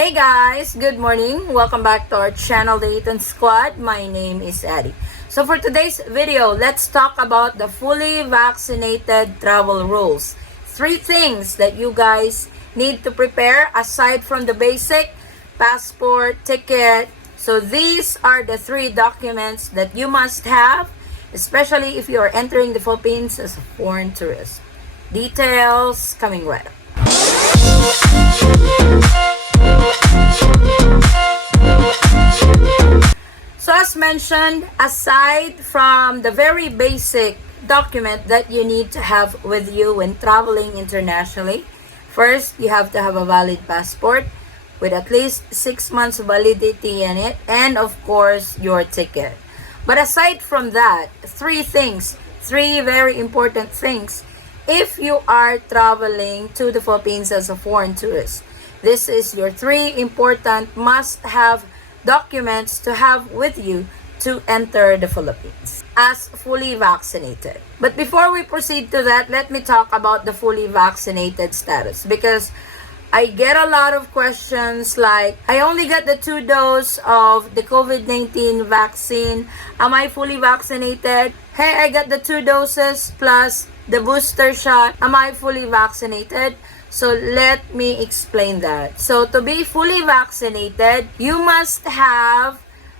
Hey guys, good morning. Welcome back to our channel, the Eaton Squad. My name is Addie. So for today's video, let's talk about the fully vaccinated travel rules. 3 things that you guys need to prepare aside from the basic passport, ticket. So these are the 3 documents that you must have, especially if you are entering the Philippines as a foreign tourist. Details coming right up. So as mentioned, aside from the very basic document that you need to have with you when traveling internationally, first you have to have a valid passport with at least 6 months validity in it, and of course your ticket. But aside from that, 3 things, 3 very important things if you are traveling to the Philippines as a foreign tourist. This is your 3 important must-have documents to have with you to enter the Philippines as fully vaccinated. But before we proceed to that, let me talk about the fully vaccinated status, because I get a lot of questions like, I only got the 2 doses of the COVID-19 vaccine. Am I fully vaccinated? Hey, I got the 2 doses plus the booster shot. Am I fully vaccinated? So let me explain that. So to be fully vaccinated, you must have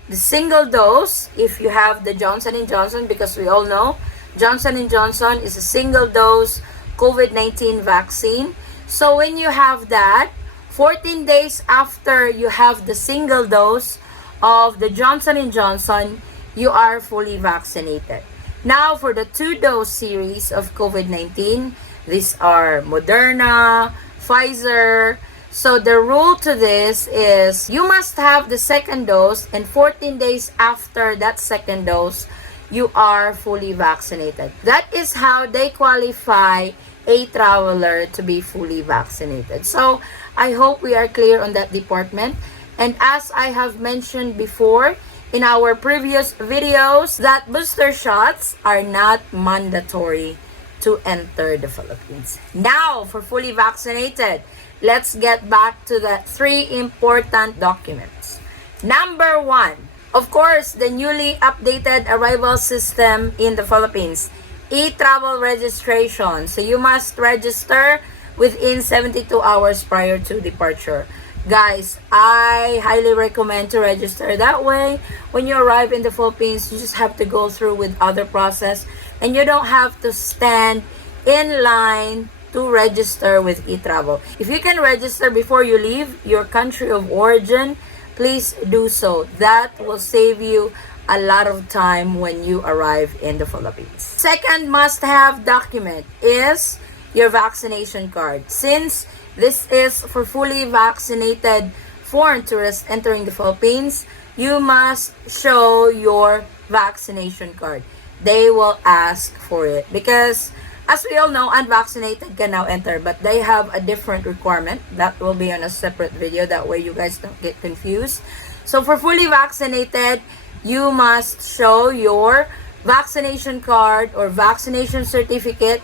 the single dose if you have the Johnson & Johnson, because we all know Johnson & Johnson is a single dose COVID-19 vaccine. So when you have that, 14 days after you have the single dose of the Johnson & Johnson, you are fully vaccinated. Now for the 2-dose series of COVID-19, these are Moderna, Pfizer. So the rule to this is you must have the second dose, and 14 days after that second dose, you are fully vaccinated. That is how they qualify a traveler to be fully vaccinated. So I hope we are clear on that department. And as I have mentioned before in our previous videos, that booster shots are not mandatory to enter the Philippines. Now, for fully vaccinated, let's get back to the 3 important documents. Number 1, of course, the newly updated arrival system in the Philippines, e-travel registration. So you must register within 72 hours prior to departure. Guys, I highly recommend to register that way. When you arrive in the Philippines, you just have to go through with other process, and you don't have to stand in line to register with e-travel. If you can register before you leave your country of origin, please do so. That will save you a lot of time when you arrive in the Philippines. Second must-have document is your vaccination card. Since this is for fully vaccinated foreign tourists entering the Philippines, you must show your vaccination card. They will ask for it because, as we all know, unvaccinated can now enter, but they have a different requirement. That will be on a separate video. That way you guys don't get confused. So for fully vaccinated, you must show your vaccination card or vaccination certificate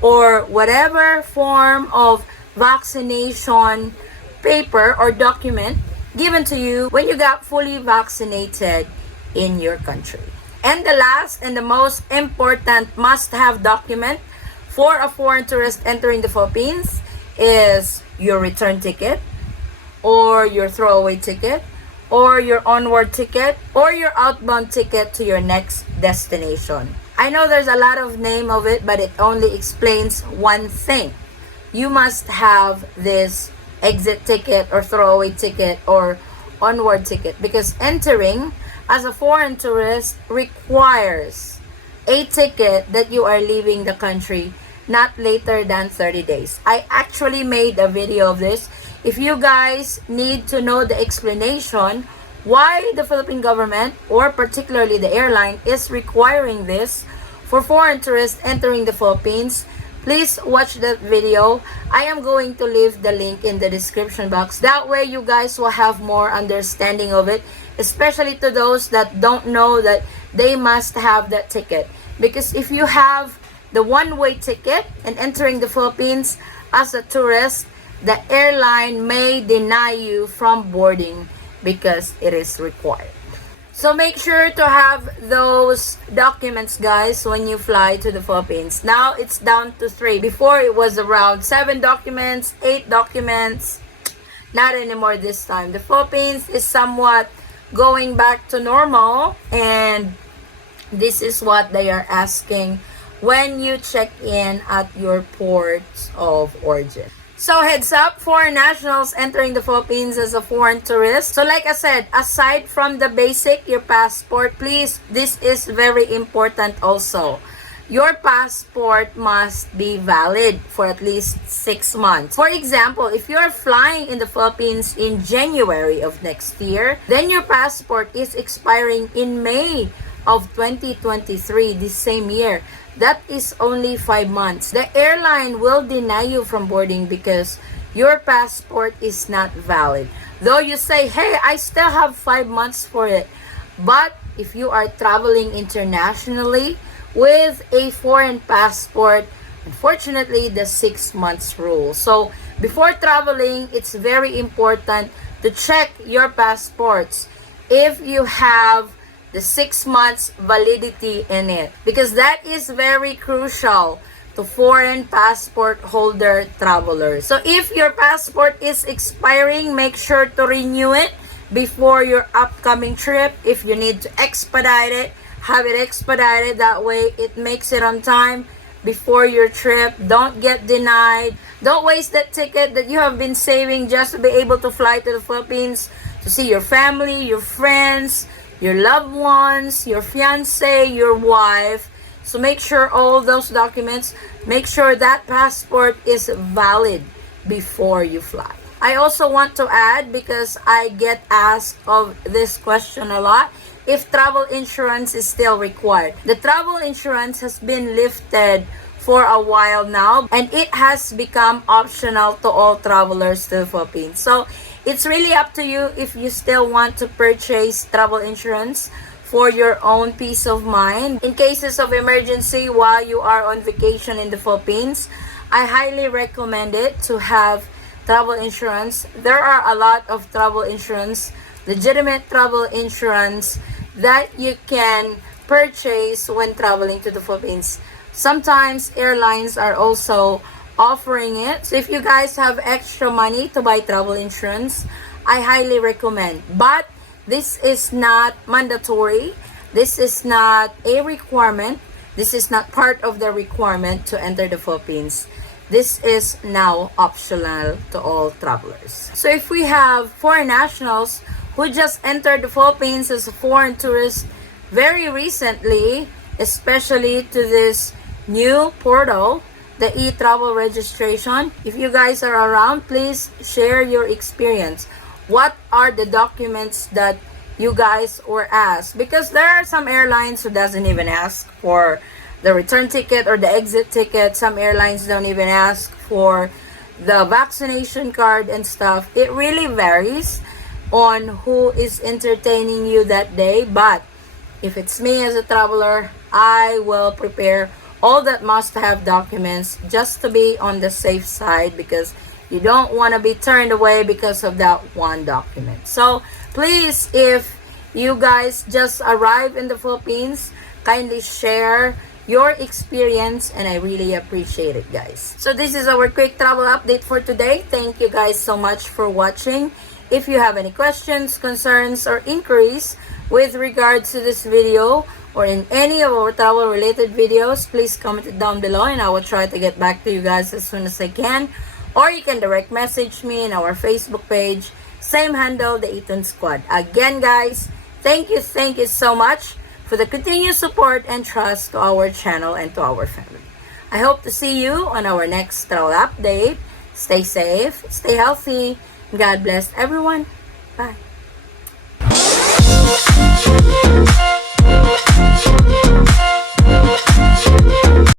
or whatever form of vaccination paper or document given to you when you got fully vaccinated in your country. And the last and the most important must-have document for a foreign tourist entering the Philippines is your return ticket or your throwaway ticket or your onward ticket or your outbound ticket to your next destination. I know there's a lot of name of it, but it only explains one thing. You must have this exit ticket or throwaway ticket or onward ticket, because entering as a foreign tourist requires a ticket that you are leaving the country not later than 30 days. I actually made a video of this. If you guys need to know the explanation why the Philippine government, or particularly the airline, is requiring this for foreign tourists entering the Philippines, please watch that video. I am going to leave the link in the description box. That way you guys will have more understanding of it, especially to those that don't know that they must have that ticket. Because if you have the one-way ticket and entering the Philippines as a tourist, the airline may deny you from boarding because it is required. So make sure to have those documents, guys, when you fly to the Philippines. Now it's down to 3. Before it was around 7 documents, 8 documents. Not anymore this time. The Philippines is somewhat going back to normal, and this is what they are asking when you check in at your ports of origin. So heads up, foreign nationals entering the Philippines as a foreign tourist. So like I said, aside from the basic, your passport, please, this is very important also. Your passport must be valid for at least 6 months. For example, if you're flying in the Philippines in January of next year, then your passport is expiring in May of 2023, this same year. That is only 5 months. The airline will deny you from boarding because your passport is not valid. Though you say, hey, I still have 5 months for it. But if you are traveling internationally with a foreign passport, unfortunately, the 6 months rule. So before traveling, it's very important to check your passports if you have the 6 months validity in it, because that is very crucial to foreign passport holder travelers. So if your passport is expiring, make sure to renew it before your upcoming trip. If you need to expedite it, have it expedited. That way it makes it on time before your trip. Don't get denied. Don't waste that ticket that you have been saving just to be able to fly to the Philippines to see your family, your friends, your loved ones, your fiance, your wife. So make sure all those documents, make sure that passport is valid before you fly. I also want to add, because I get asked of this question a lot, if travel insurance is still required. The travel insurance has been lifted for a while now, and it has become optional to all travelers to the Philippines. So it's really up to you if you still want to purchase travel insurance for your own peace of mind. In cases of emergency while you are on vacation in the Philippines, I highly recommend it to have travel insurance. There are a lot of travel insurance, legitimate travel insurance that you can purchase when traveling to the Philippines. Sometimes airlines are also offering it. So if you guys have extra money to buy travel insurance, I highly recommend. But this is not mandatory. This is not a requirement. This is not part of the requirement to enter the Philippines. This is now optional to all travelers. So if we have foreign nationals who just entered the Philippines as a foreign tourist very recently, especially to this new portal, the e-travel registration. If you guys are around, please share your experience. What are the documents that you guys were asked? Because there are some airlines who doesn't even ask for the return ticket or the exit ticket. Some airlines don't even ask for the vaccination card and stuff. It really varies on who is entertaining you that day. But if it's me as a traveler, I will prepare all that must-have documents just to be on the safe side, because you don't want to be turned away because of that one document. So please, if you guys just arrived in the Philippines, kindly share your experience, and I really appreciate it, guys. So this is our quick travel update for today. Thank you guys so much for watching. If you have any questions, concerns, or inquiries with regards to this video or in any of our travel related videos, please comment it down below and I will try to get back to you guys as soon as I can. Or you can direct message me in our Facebook page, same handle, the Eaton Squad. Again, guys, thank you so much for the continued support and trust to our channel and to our family. I hope to see you on our next travel update. Stay safe, stay healthy, God bless everyone. Bye.